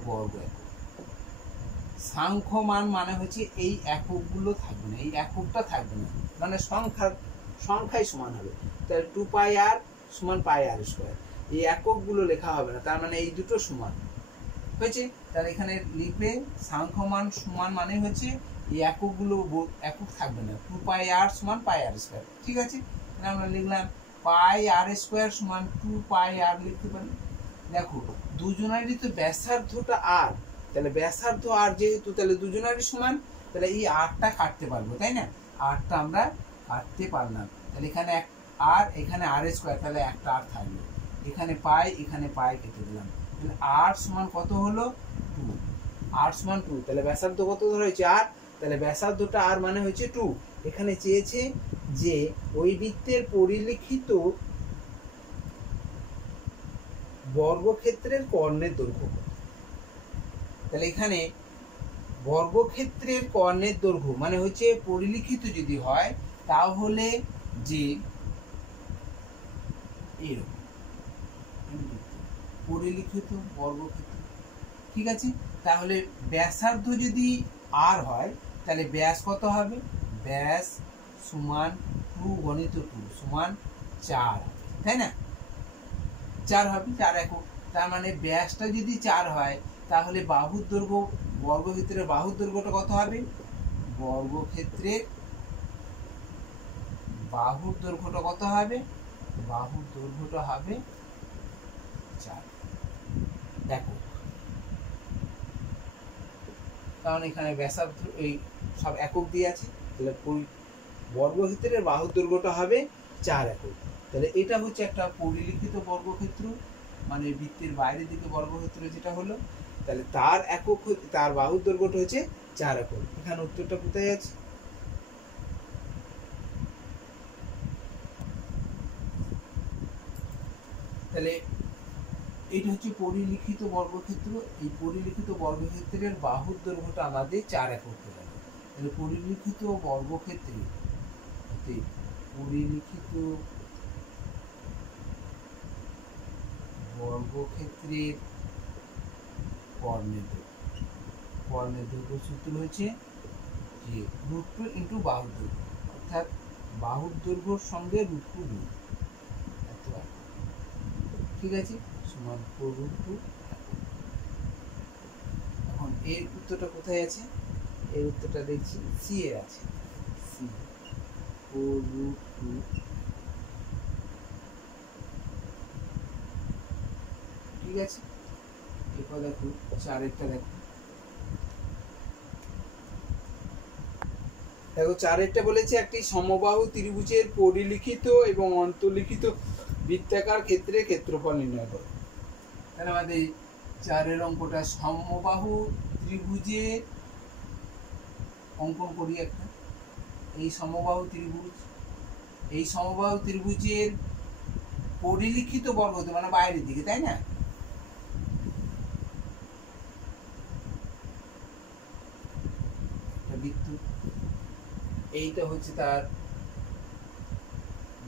বর্গ একক। সাংখ্যমান মানে হচ্ছে এই এককগুলো থাকবে না, এই এককটা থাকবে না, মানে সংখ্যায় সমান হবে। তাহলে 2πr সমান πr², এই এককগুলো লেখা হবে না, তার মানে এই দুটো সমান হয়েছে। তাহলে এখানে লিখবে সাংখ্যমান সমান মানে হচ্ছে এই এককগুলো একক থাকবে না, 2πr সমান πr²। ঠিক আছে, আমরা লিখলাম πr² সমান 2πr লিখতে পারি। দেখো দুজনেরই তো ব্যাসার্ধটা আর, তাহলে ব্যাসার্ধ আর যেহেতু, তাহলে দুজনেরই সমান, তাহলে এই আরটা কাটতে পারবো, তাই না? আরটা আমরা কাটতে পারলাম। তাহলে এখানে আর, এখানে r², তাহলে একটা আর থাকবে। এখানে পাই, এখানে পাই কেটে দিলাম। তাহলে r সমান কত হলো? 2। r সমান 2, তাহলে ব্যাসার্ধ কত ধরেছে? আর, তাহলে ব্যাসার্ধটা আর মানে হচ্ছে 2। এখানে চেয়েছে যে ওই বৃত্তের পরিলিখিত বর্গক্ষেত্রের কর্ণের দৈর্ঘ্য। তাহলে এখানে বর্গক্ষেত্রের কর্ণের দৈর্ঘ্য মানে হচ্ছে পরিলিখিত যদি হয় তাহলে যে এরকম পরিলিখিত বর্গক্ষেত্র। ঠিক আছে, তাহলে ব্যাসার্ধ যদি আর হয় তাহলে ব্যাস কত হবে? ব্যাস সমান 2 × 2 সমান 4, তাই না? 4 হবে, 4 একক। তার মানে ব্যাসটা যদি 4 হয় তাহলে বাহুর দৈর্ঘ্য, বর্গক্ষেত্রের বাহুর দৈর্ঘ্যটা কত হবে? বর্গক্ষেত্রের বাহুর দৈর্ঘ্যটা কত হবে? বাহুর দৈর্ঘ্যটা হবে 4 একক। কারণ এখানে ব্যাসার্ধ এই সব একক দিয়ে আছে, তাহলে বর্গক্ষেত্রের বাহুর দৈর্ঘ্যটা হবে 4 একক। তাহলে এটা হচ্ছে একটা পরিলিখিত বর্গক্ষেত্র, মানে বৃত্তের বাইরের দিকে বর্গক্ষেত্র যেটা হলো, তাহলে তার একক, তার বাহুর দৈর্ঘ্যটা হচ্ছে 4 একক। এখানে উত্তরটা কোথায় আছে? তাহলে এটা হচ্ছে পরিলিখিত বর্গক্ষেত্র। এই পরিলিখিত বর্গক্ষেত্রের বাহুর দৈর্ঘ্যটা আমাদের 4 একক হতে হবে। তাহলে পরিলিখিত বর্গক্ষেত্রের কর্ণের দৈর্ঘ্য সূত্র হচ্ছে যে √2 × বাহুর দৈর্ঘ্য, অর্থাৎ বাহুর দৈর্ঘ্যর সঙ্গে √2 গুণ। ঠিক আছে, সমান 4√2। এখন এর উত্তরটা কোথায় আছে? এর উত্তরটা দেখছি সি এর আছে, সি 4√2। ঠিক আছে, এরপর দেখো 4-এরটা দেখো। দেখো 4-এরটা বলেছে একটি সমবাহু ত্রিভুজের পরিলিখিত এবং অন্তর্লিখিত বৃত্তাকার ক্ষেত্রে ক্ষেত্রফল নির্ণয় করো। তাহলে আমাদের 4-এর অঙ্কটা সমবাহু ত্রিভুজের অঙ্কন করি একটা। এই সমবাহু ত্রিভুজের পরিলিখিত বর্গ মানে বাইরের দিকে, তাই না? বৃত্ত, এইটা হচ্ছে তার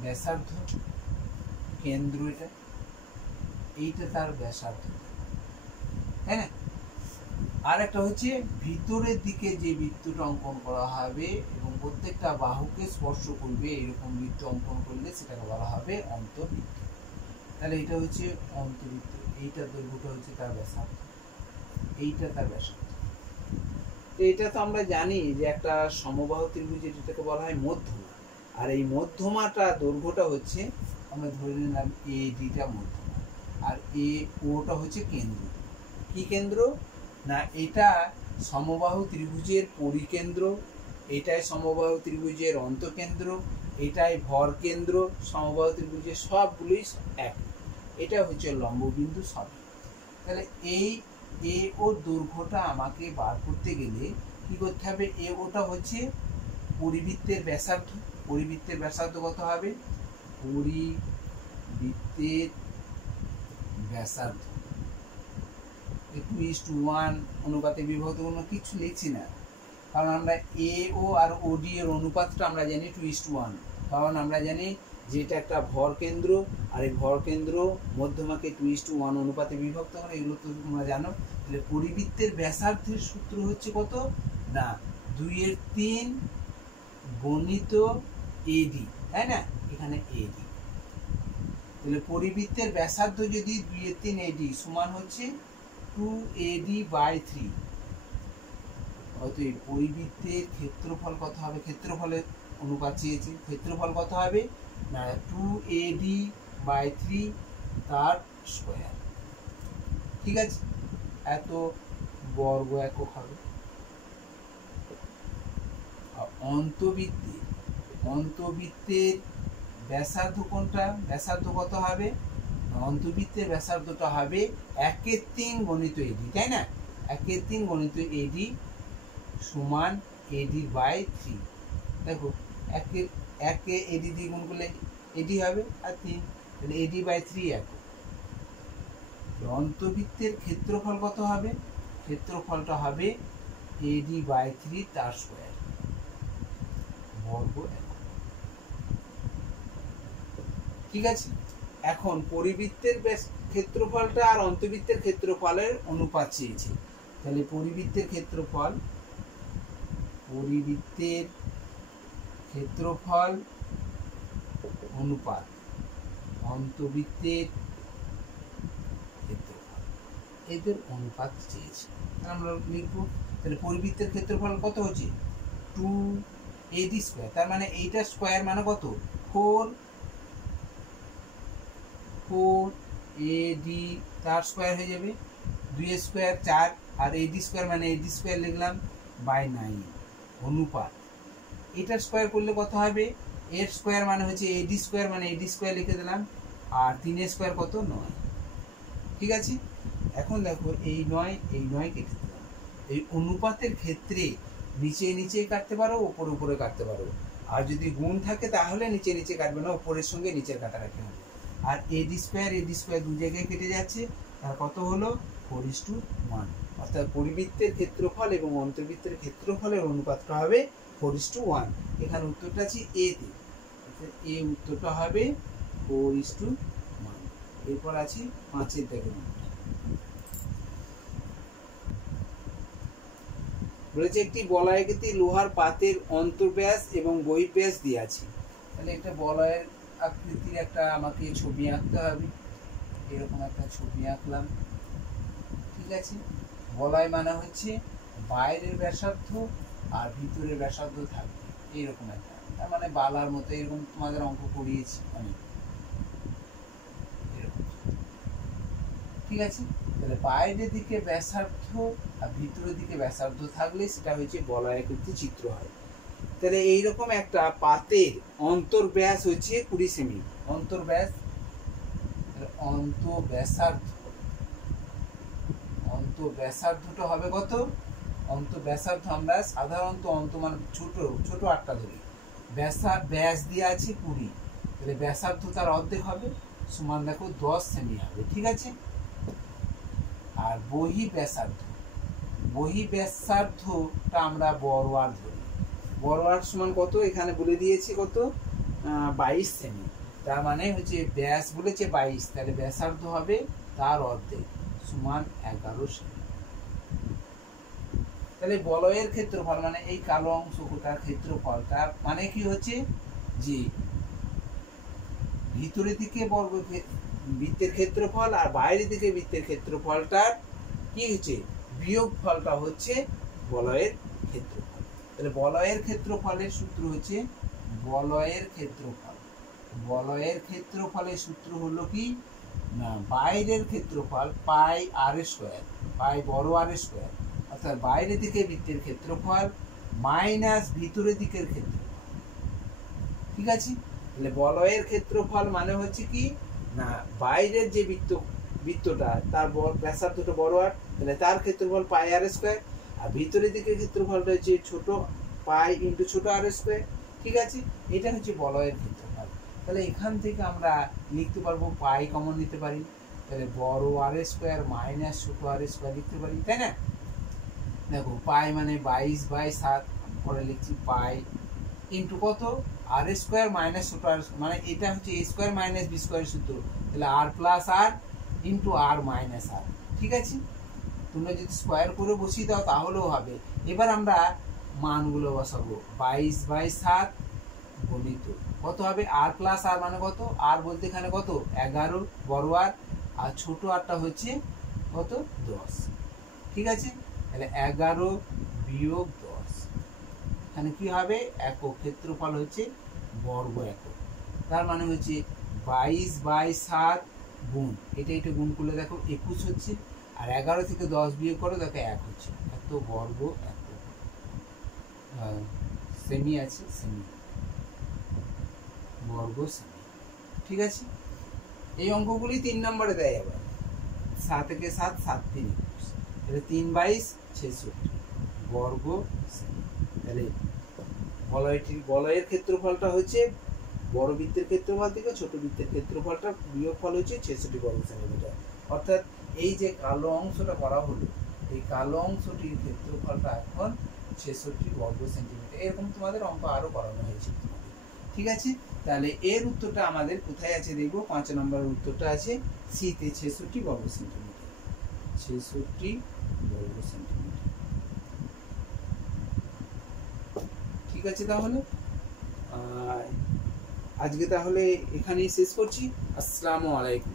ব্যাসার্ধ, কেন্দ্র এটা, এইটা তার ব্যাসার্ধ, তাই না? আর একটা হচ্ছে ভিতরের দিকে যে বৃত্তটা অঙ্কন করা হবে এবং প্রত্যেকটা বাহুকে স্পর্শ করবে এরকম বৃত্ত অঙ্কন করলে সেটাকে বলা হবে অন্তবৃত্ত। তাহলে এটা হচ্ছে অন্তবৃত্ত, এইটার দৈর্ঘ্যটা হচ্ছে তার ব্যাসার্ধ, এইটা তার ব্যাসার্ধ। এটা তো আমরা জানি যে একটা সমবাহু ত্রিভুজ যেটাকে বলা হয় মধ্যমা, আর এই মধ্যমাটা দৈর্ঘ্যটা হচ্ছে আমরা ধরে নিলাম এডিটা মধ্যমা, আর এ ওটা হচ্ছে কেন্দ্র। কি কেন্দ্র না, এটা সমবাহু ত্রিভুজের পরিকেন্দ্র, এটাই সমবাহু ত্রিভুজের অন্তকেন্দ্র, এটাই ভর কেন্দ্র, সমবাহু ত্রিভুজের সবগুলোই এক। এটা হচ্ছে লম্ববিন্দু সব। তাহলে এই এ ও দৈর্ঘ্যটা আমাকে বার করতে গেলে কি করতে হবে, এ ওটা হচ্ছে পরিবৃত্তের ব্যাসার্ধ। পরিবৃত্তের ব্যাসার্ধ কত হবে, পরিবৃত্তের ব্যাসার্ধ 2:1 অনুপাতে বিভক্ত, কোনো কিছু লিখছি না, কারণ আমরা এ ও আর ওডি এর অনুপাতটা আমরা জানি 2:1, কারণ আমরা জানি যে এটা একটা ভর কেন্দ্র, আর এই ভর কেন্দ্র মধ্যমাকে 2:1 অনুপাতে বিভক্ত করে, এগুলো তো তোমরা জানো। তাহলে পরিবৃত্তের ব্যাসার্ধের সূত্র হচ্ছে কত না 2/3 গণিত এডি, তাই না, এখানে এডি। তাহলে পরিবৃত্তের ব্যাসার্ধ যদি 2/3 এডি সমান হচ্ছে 2AD/3, অতএব পরিবৃত্তের ক্ষেত্রফল কত হবে, ক্ষেত্রফলের অনুপাত চেয়েছে, ক্ষেত্রফল কত হবে না 2AD/3 তার স্কয়ার। ঠিক আছে, এত বর্গ একক হবে। অন্তবৃত্তের ব্যাসার্ধ কোনটা, ব্যাসার্ধ কত হবে, অন্তবৃত্তের ব্যাসার্ধটা হবে 1/3 গণিত এডি, তাই না, 1/3 গণিত এডি সমান AD/3। দেখো একে এডি দিয়ে গুণ করলে এডি হবে আর 3, তাহলে AD/3 একক। অন্তবৃত্তের ক্ষেত্রফল কত হবে, ক্ষেত্রফলটা হবে AD/3 তার স্কয়ার, বর্গ একক। ঠিক আছে, এখন পরিবৃত্তের ক্ষেত্রফলটা আর অন্তবৃত্তের ক্ষেত্রফলের অনুপাত চেয়েছে। তাহলে পরিবৃত্তের ক্ষেত্রফল অনুপাত অন্তবৃত্তের ক্ষেত্রফল, এদের অনুপাত চেয়েছে, আমরা লিখব। তাহলে পরিবৃত্তের ক্ষেত্রফল কত হচ্ছে 2AD², তার মানে এইটার স্কয়ার মানে কত 4AD, তার স্কয়ার হয়ে যাবে 2 স্কয়ার 4, আর AD স্কয়ার মানে AD স্কয়ার লিখলাম /9 অনুপাত। এটার স্কয়ার করলে কত হবে, এর স্কয়ার মানে হচ্ছে AD স্কয়ার মানে AD স্কয়ার লিখে দিলাম, আর 3 স্কয়ার কত 9। ঠিক আছে, এখন দেখো এই 9 কেটে দিলাম। এই অনুপাতের ক্ষেত্রে নিচে নিচে কাটতে পারো, উপরে কাটতে পারো, আর যদি গুণ থাকে তাহলে নিচে কাটবে না, উপরের সঙ্গে নিচের কাটাকাটি হবে। আর AD স্কয়ার দু জায়গায় কেটে যাচ্ছে, তার কত হলো 4:1, অর্থাৎ পরিবৃত্তের ক্ষেত্রফল এবং অন্তর্বৃত্তের ক্ষেত্রফলের অনুপাতটা হবে 4:1। এখানে উত্তরটা আছে এ তে, এ উত্তরটা হবে 4:1। এরপর আছে 5-এর দাগের বলেছে একটি বলয়াকৃতি লোহার পাতের অন্তর্ব্যাস এবং বহির্ব্যাস দিয়ে আছে। তাহলে একটা বলয়ের আকৃতির একটা আমাকে ছবি আঁকতে হবে, এরকম একটা ছবি আঁকলাম। ঠিক আছে, বলয় মানে হচ্ছে বাইরের ব্যাসার্ধ আর ভিতরের ব্যাসার্ধ থাকবে, এইরকম একটা, তার মানে বালার মতো, এরকম তোমাদের অঙ্ক করিয়েছি আমি এরকম। ঠিক আছে, তাহলে বাইরের দিকে ব্যাসার্ধ আর ভিতরের দিকে ব্যাসার্ধ থাকলে সেটা হচ্ছে বলয়াকৃতি চিত্র হয়। তাহলে এইরকম একটা পাতের অন্তর্ব্যাস হচ্ছে 20 সেমি, অন্তব্যাসার্ধটা হবে কত, অন্তব্যাসার্ধ আমরা সাধারণত অন্ত মানে ছোট আটটা ধরি, ব্যাস দিয়ে আছে 20, তাহলে ব্যাসার্ধ তার অর্ধেক হবে, সমান দেখো 10 সেমি হবে। ঠিক আছে, আর বহিঃব্যাসার্ধটা আমরা বড় আর ধরি, বড় আর সমান কত, এখানে বলে দিয়েছি কত 22 সেমি, তার মানে হচ্ছে ব্যাস বলেছে 22, তাহলে ব্যাসার্ধ হবে তার অর্ধেক সমান 11 সেমি। তাহলে বলয়ের ক্ষেত্রফল মানে এই কালো অংশটার ক্ষেত্রফলটা মানে কি হচ্ছে যে ভিতরের দিকে বৃত্তের ক্ষেত্রফল আর বাইরের দিকে বৃত্তের ক্ষেত্রফলটার কি হচ্ছে বিয়োগফলটা হচ্ছে বলয়ের ক্ষেত্রফল। তাহলে বলয়ের ক্ষেত্রফলের সূত্র হচ্ছে বলয়ের ক্ষেত্রফল। বলয়ের ক্ষেত্রফলের সূত্র হলো কি না বাইরের ক্ষেত্রফল পাই আর স্কয়ার, পাই বড় আর স্কয়ার, অর্থাৎ বাইরের দিকে বৃত্তের ক্ষেত্রফল মাইনাস ভিতরের দিকের ক্ষেত্রফল। ঠিক আছে, তাহলে বলয়ের ক্ষেত্রফল মানে হচ্ছে কি না বাইরের যে বৃত্তটা তার ব্যাসার্ধটা বড় আর, তাহলে তার ক্ষেত্রফল পাই আর স্কয়ার, আর ভিতরের দিকের ক্ষেত্রফলটা হচ্ছে ছোট পাই ইন্টু ছোট আর স্কয়ার। ঠিক আছে, এটা হচ্ছে বলয়ের ক্ষেত্রফল। তাহলে এখান থেকে আমরা লিখতে পারবো পাই কমন নিতে পারি, তাহলে বড় আর স্কয়ার মাইনাস ছোট আর স্কয়ার লিখতে পারি, তাই না? দেখো পাই মানে 22/7, পরে লিখছি পাই ইন্টু কত আর স্কয়ার মাইনাস ছোট আর, মানে এটা হচ্ছে এ স্কয়ার মাইনাস বি স্কয়ার সূত্র, তাহলে আর প্লাস আর ইন্টু আর মাইনাস আর। ঠিক আছে, তোমরা যদি স্কয়ার করে বসিয়ে দাও তাহলেও হবে। এবার আমরা মানগুলো বসাবো, 22/7 গণিত কত হবে আর প্লাস আর মানে কত, আর বলতে এখানে কত 11 বড় আর ছোট আরটা হচ্ছে কত 10। ঠিক আছে, তাহলে 11 বিয়োগ 10, এখানে কি হবে একক, ক্ষেত্রফল হচ্ছে বর্গ একক, তার মানে হচ্ছে 22/7 গুণ এটা গুণ করলে দেখো 21 হচ্ছে, আর 11 থেকে 10 বিয়োগ করো দেখো 1 হচ্ছে, এত বর্গ একক। সেমি আছে, সেমি বর্গ সেমি। ঠিক আছে, এই অঙ্কগুলি 3 নম্বরে দেয় আবার 7 থেকে 7 7 3 21, তাহলে 3/66 বর্গ সেমি। তাহলে বলয়ের ক্ষেত্রফলটা হচ্ছে বড় বৃত্তের ক্ষেত্রফল থেকে ছোট বৃত্তের ক্ষেত্রফলটা বিয়োগফল হচ্ছে 66 বর্গ সেন্টিমিটার। অর্থাৎ এই যে কালো অংশটা করা হলো, এই কালো অংশটির ক্ষেত্রফলটা এখন 66 বর্গ সেন্টিমিটার। এরকম তোমাদের অঙ্ক আরো করানো হয়েছে। ঠিক আছে, তাহলে এর উত্তরটা আমাদের কোথায় আছে দেখবো, 5 নম্বরের উত্তরটা আছে সিতে, 66 বর্গ সেন্টিমিটার। 66 বর্গ সেন্টিমিটার। ঠিক আছে, তাহলে আজকে তাহলে এখানেই শেষ করছি। আসসালামু আলাইকুম।